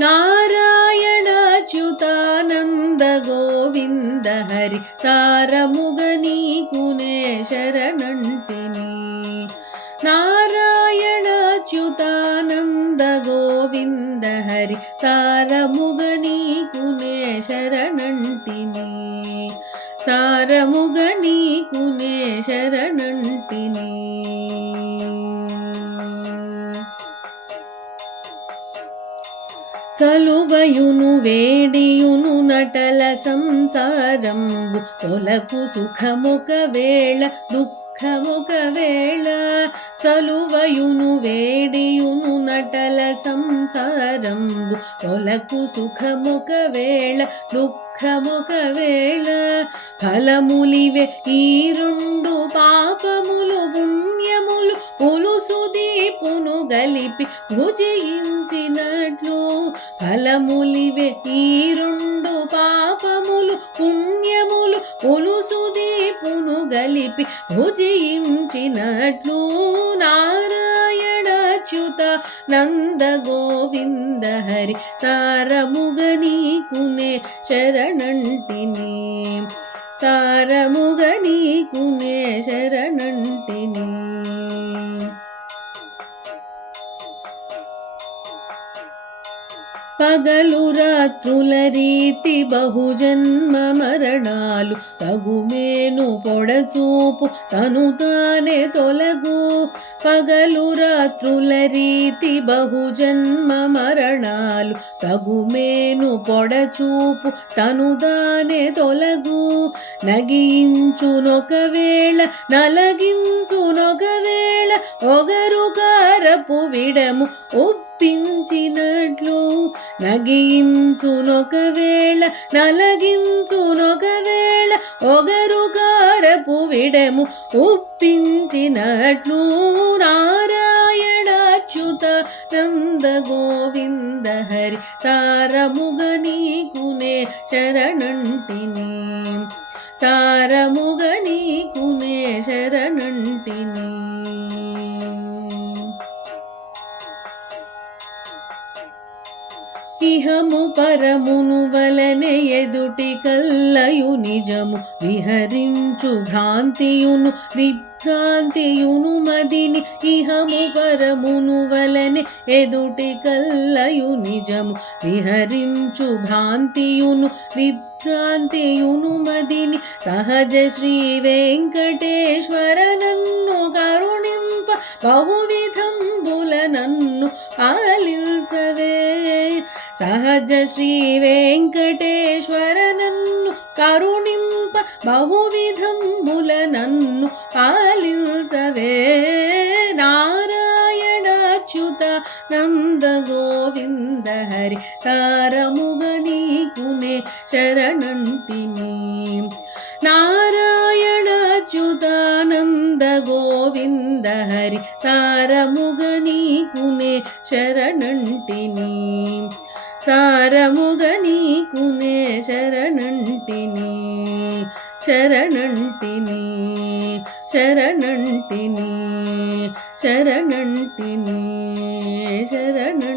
నారాయణాచ్యుతానంద గోవింద హరి సారముగ నీకునే శరణంటిని. నారాయణాచ్యుతానంద గోవింద హరి సారముగ నీకునే శరణంటిని. సారముగ నీకునే శరణంటిని. చలువయును వేడియును నటల సంసారంబు తొలకు సుఖముక వేళ దుఃఖముక వేళ. చలువయును వేడియును నటల సంసారంబు తొలకు సుఖముక వేళ దుఃఖముక వేళ. ఫలములివే ఈ రెండు పాపములు పుణ్యములు పులుసు దీపును గలిపి భుజించినట్లు. ఫలములివే ఈ రెండు పాపములు పుణ్యములు పులుసు దీపును గలిపి భుజించినట్లు. నారాయణాచ్యుత నంద గోవింద హరి సారముగ నీకునే శరణంటిని. సారముగ నీకునే శరణంటిని. పగలు రాత్రుల రీతి బహుజన్మ మరణాలు తగుమేను పొడచూపు తను తానే తొలగు. పగలు రాత్రుల రీతి బహుజన్మ మరణాలు తగుమేను పొడచూపు తను తానే తొలగు. నగించునొకవేళ నలగించునొకవేళ ఒగరు కారపు విడము ఒప్పించినట్లు. నగించునొకవేళ నలగించునొకవేళ ఒగరు కారపు విడము ఒప్పించినట్లు. నారాయణాచ్యుత నంద గోవింద హరి సారముగ నీకునే శరణంటిని. సారముగ నీకునే శరణంటిని. ఇహము పరమును వలనే ఎదుటి కల్లయు నిజము విహరించు భ్రాంతియును విభ్రాంతియును మదిని. ఇహము పరమును వలనే ఎదుటి కల్లయు నిజము విహరించు భ్రాంతియును విభ్రాంతియును మదిని. సహజ శ్రీ వెంకటేశ్వర నన్ను కరుణింప బహువిధంబుల నన్ను పాలించవే. సహజ శ్రీ వెంకటేశ్వర నన్ను కరుణింప బహువిధంబుల నన్ను పాలించవే. నారాయణాచ్యుత నంద గోవింద హరి సారముగ నీకునే శరణంటిని. నారాయణాచ్యుతానంద గోవింద హరి సారముగ నీకునే శరణంటిని. సారముగ నీకునే శరణంటిని. శరణంటిని. శరణంటిని. శరణంటిని. శరణంటిని.